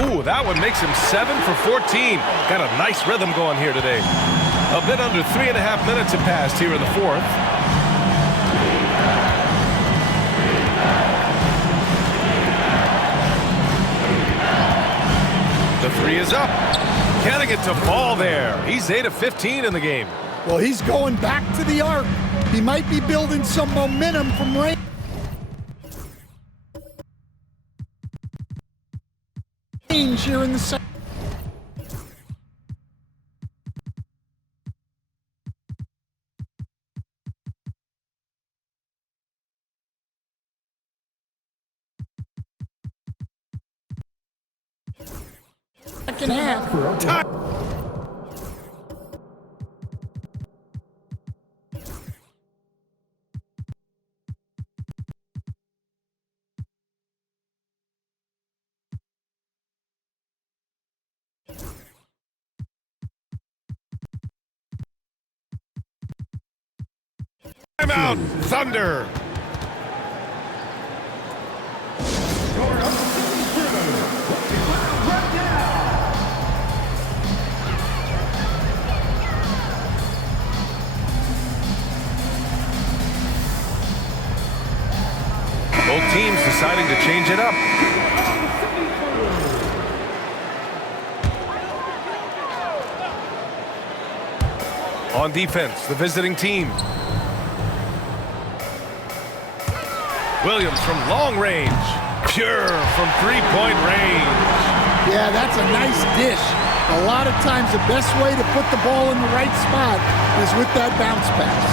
Ooh, that one makes him 7 for 14. Got a nice rhythm going here today. A bit under 3.5 minutes have passed here in the fourth. The three is up. Getting it to fall there. He's 8 of 15 in the game. Well, he's going back to the arc. He might be building some momentum from range here in the second. Second half. Time. Timeout, Thunder. Both teams deciding to change it up. On defense, the visiting team. Williams from long range. Pure from three-point range. Yeah, that's a nice dish. A lot of times the best way to put the ball in the right spot is with that bounce pass.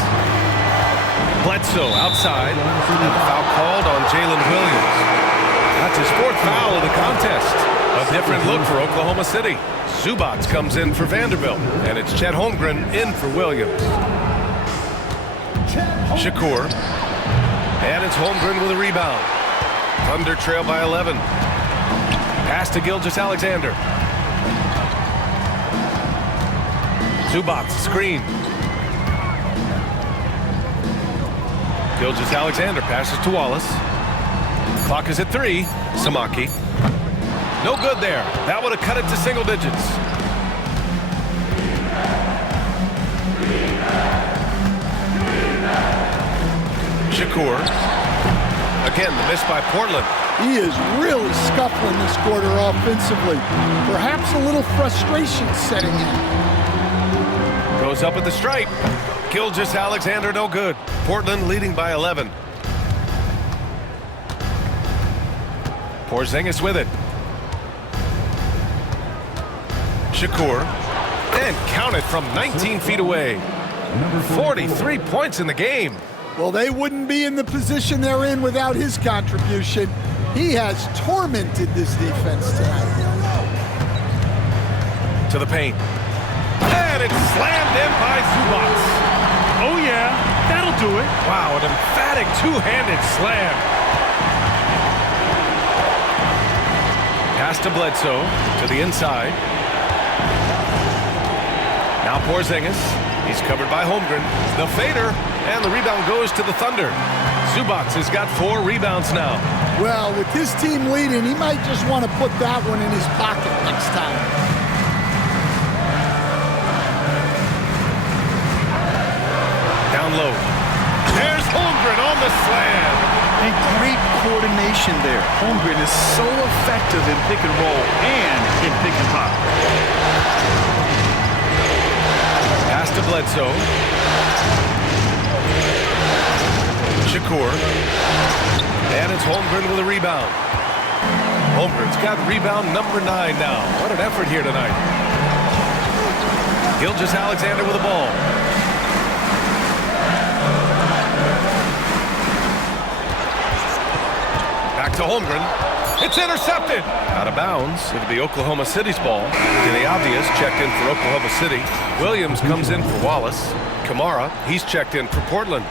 Bledsoe outside. And a foul called on Jalen Williams. That's his fourth foul of the contest. A different look for Oklahoma City. Zubac comes in for Vanderbilt. And it's Chet Holmgren in for Williams. Shakur. And it's Holmgren with a rebound. Thunder trail by 11. Pass to Gilgeous-Alexander. Zubac screen. Gilgeous-Alexander passes to Wallace. Clock is at 3. Samaki. No good there. That would have cut it to single digits. Shakur. Again, the miss by Portland. He is really scuffling this quarter offensively. Perhaps a little frustration setting in. Goes up at the stripe. Gilgeous-Alexander, no good. Portland leading by 11. Porzingis with it. Shakur. And count it from 19 feet away. 43 points in the game. Well, they wouldn't be in the position they're in without his contribution. He has tormented this defense tonight. To the paint. And it's slammed in by Zubac. Oh, yeah, that'll do it. Wow, an emphatic two-handed slam. Pass to Bledsoe, to the inside. Now Porzingis. He's covered by Holmgren. The fader, and the rebound goes to the Thunder. Zubac has got 4 rebounds now. Well, with his team leading, he might just want to put that one in his pocket next time. Down low. There's Holmgren on the slam. And great coordination there. Holmgren is so effective in pick and roll and in pick and pop. Pass to Bledsoe. Shakur. And it's Holmgren with a rebound. Holmgren's got rebound number 9 now. What an effort here tonight. Gilgeous-Alexander with the ball. Back to Holmgren. It's intercepted. Out of bounds. It'll be Oklahoma City's ball. Diabias checked in for Oklahoma City. Williams comes in for Wallace. Kamara, he's checked in for Portland.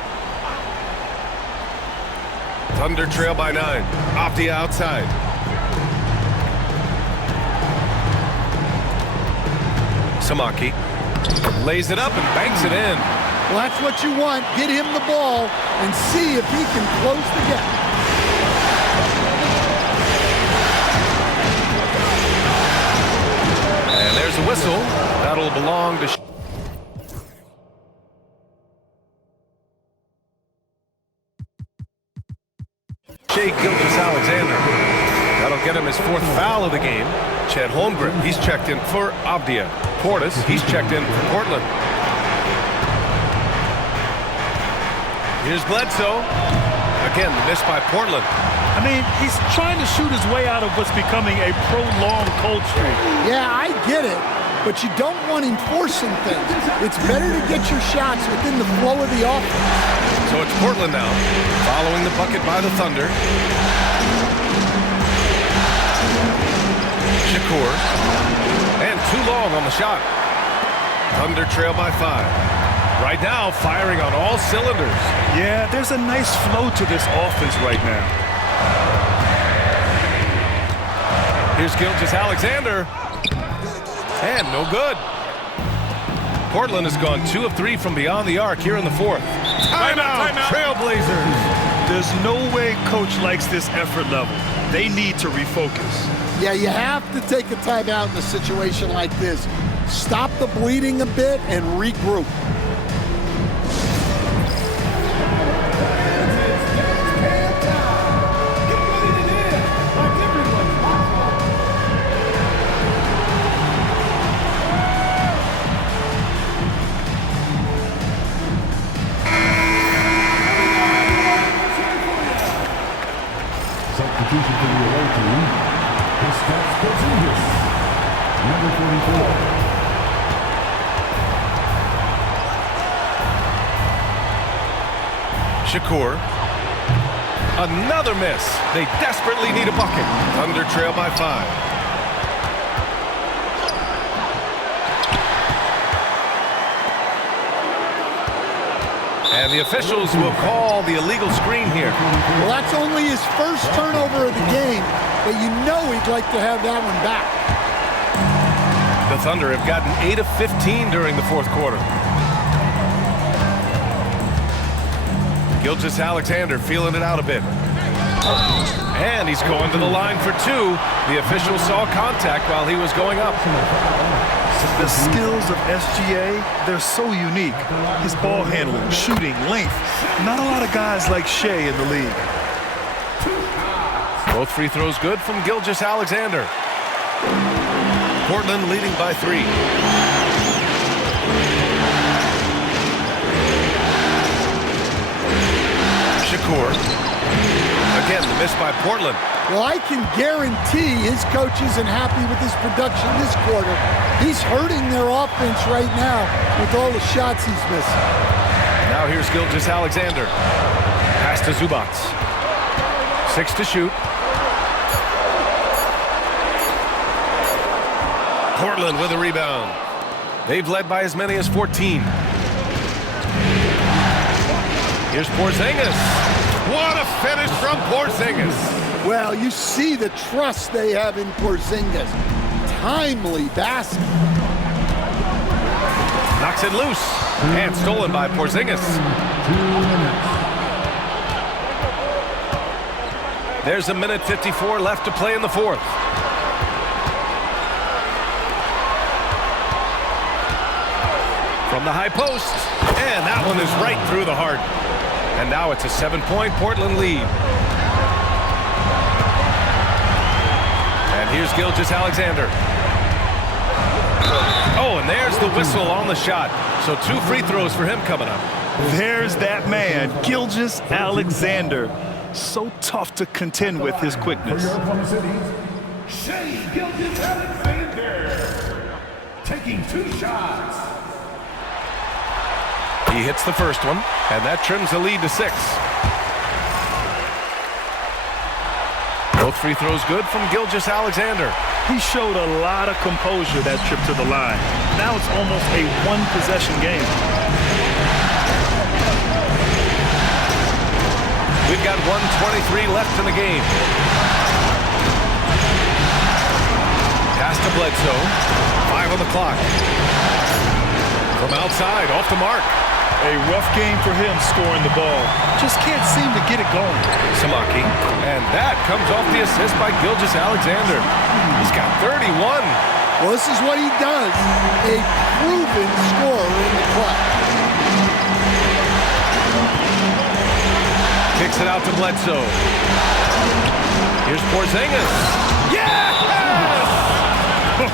Thunder trail by 9. Abdia outside. Samaki lays it up and banks it in. Well, that's what you want. Get him the ball and see if he can close the gap. And there's a whistle. That'll belong to SHAI Gilgeous-Alexander. That'll get him his 4th foul of the game. Chet Holmgren, he's checked in for Abdia. Portis, he's checked in for Portland. Here's Bledsoe. Again, the miss by Portland. I mean, he's trying to shoot his way out of what's becoming a prolonged cold streak. Yeah, I get it, but you don't want him forcing things. It's better to get your shots within the flow of the offense. So it's Portland now, following the bucket by the Thunder. Shakur. And too long on the shot. Thunder trail by 5. Right now, firing on all cylinders. Yeah, there's a nice flow to this offense right now. Here's Gilgeous-Alexander. And no good. Portland has gone 2 of 3 from beyond the arc here in the 4th. Timeout, Trailblazers. There's no way coach likes this effort level. They need to refocus. Yeah, you have to take a timeout in a situation like this. Stop the bleeding a bit and regroup. Substitution for the away team. Kristaps Porzingis, number 44. Shakur. Another miss. They desperately need a bucket. Thunder trail by 5. And the officials will call the illegal screen here. Well, that's only his first turnover of the game, but you know he'd like to have that one back. The Thunder have gotten 8 of 15 during the 4th quarter. Gilgeous-Alexander feeling it out a bit. And he's going to the line for 2. The official saw contact while he was going up. The skills of SGA, they're so unique. His ball handling, shooting, length. Not a lot of guys like SHAI in the league. Both free throws good from Gilgeous-Alexander. Portland leading by 3. Shakur. Again, the miss by Portland. Well, I can guarantee his coach isn't happy with his production this quarter. He's hurting their offense right now with all the shots he's missing. Now here's Gilgeous-Alexander. Pass to Zubac. 6 to shoot. Portland with a rebound. They've led by as many as 14. Here's Porzingis. What a finish from Porzingis. Well, you see the trust they have in Porzingis. Timely basket. Knocks it loose. And stolen by Porzingis. There's a minute 54 left to play in the fourth. From the high post. And that one is right through the heart. And now it's a 7-point Portland lead. And here's Gilgeous-Alexander. Oh, and there's the whistle on the shot. So 2 free throws for him coming up. There's that man, Gilgeous-Alexander. So tough to contend with his quickness. SHAI Gilgeous-Alexander taking 2 shots. He hits the first one, and that trims the lead to 6. Both free throws good from Gilgeous-Alexander. He showed a lot of composure that trip to the line. Now it's almost a one-possession game. We've got 1:23 left in the game. Pass to Bledsoe. 5 on the clock. From outside, off the mark. A rough game for him scoring the ball. Just can't seem to get it going. Samaki. And that comes off the assist by Gilgeous-Alexander. He's got 31. Well, this is what he does. A proven scorer in the clutch. Kicks it out to Bledsoe. Here's Porzingis. Yes!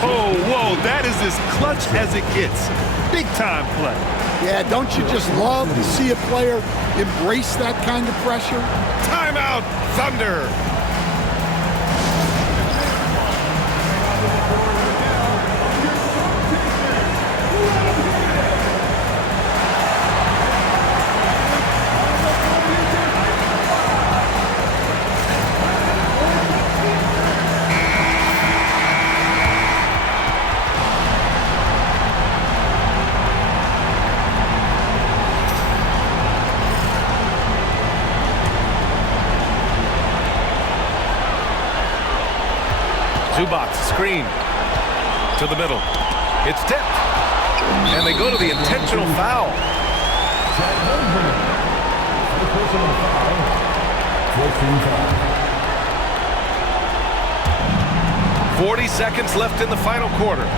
Oh, whoa, that is as clutch as it gets. Big time play. Yeah, don't you just love to see a player embrace that kind of pressure? Timeout, Thunder. Zubac, screen to the middle. It's tipped. And they go to the intentional foul. 40 seconds left in the final quarter.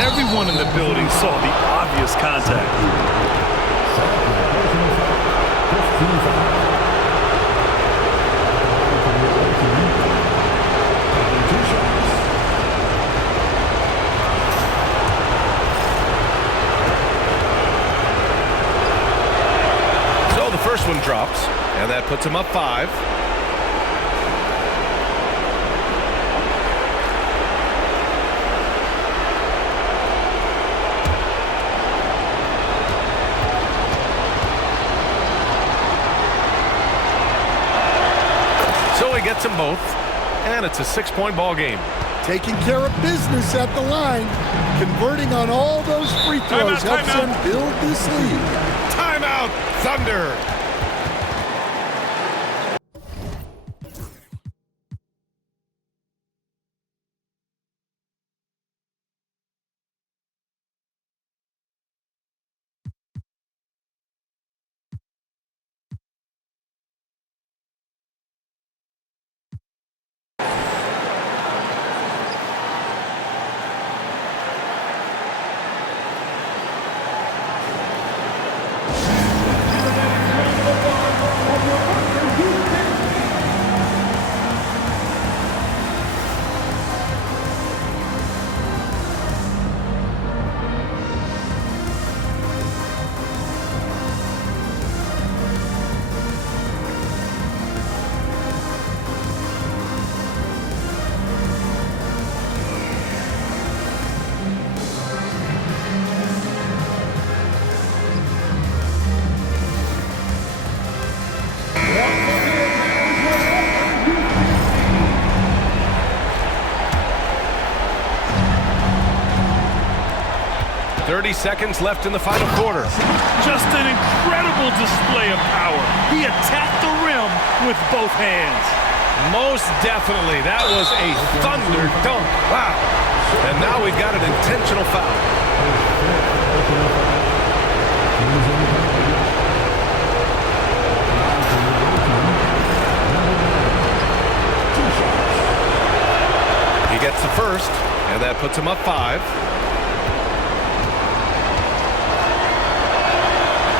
Everyone in the building saw the obvious contact. First one drops, and that puts him up 5. So he gets them both, and it's a 6-point ball game. Taking care of business at the line, converting on all those free throws helps them build this lead. Timeout, Thunder. 30 seconds left in the final quarter. Just an incredible display of power. He attacked the rim with both hands. Most definitely. That was a thunder dunk. Wow. And now we've got an intentional foul. He gets the first, and that puts him up 5.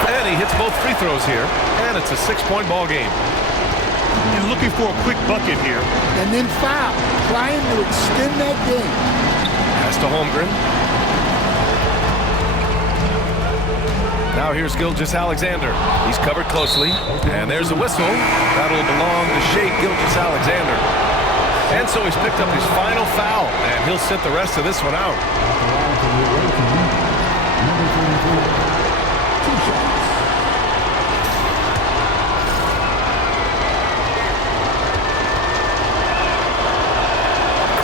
And he hits both free throws here, and it's a 6-point ball game. And looking for a quick bucket here. And then foul, trying to extend that game. Pass to Holmgren. Now here's Gilgeous-Alexander. He's covered closely, and there's a whistle. That'll belong to Shai Gilgeous-Alexander. And so he's picked up his final foul, and he'll sit the rest of this one out.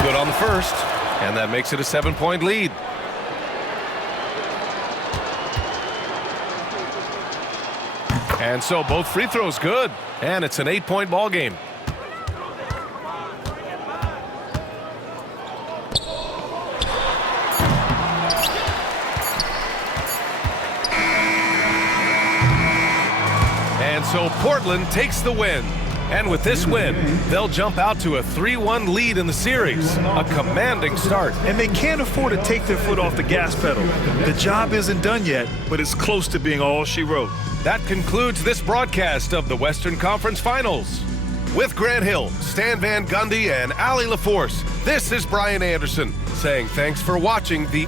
Good on the first, and that makes it a 7-point lead. And so both free throws good, and it's an 8-point ball game. And so Portland takes the win. And with this win, they'll jump out to a 3-1 lead in the series. A commanding start. And they can't afford to take their foot off the gas pedal. The job isn't done yet, but it's close to being all she wrote. That concludes this broadcast of the Western Conference Finals. With Grant Hill, Stan Van Gundy, and Allie LaForce, this is Brian Anderson saying thanks for watching the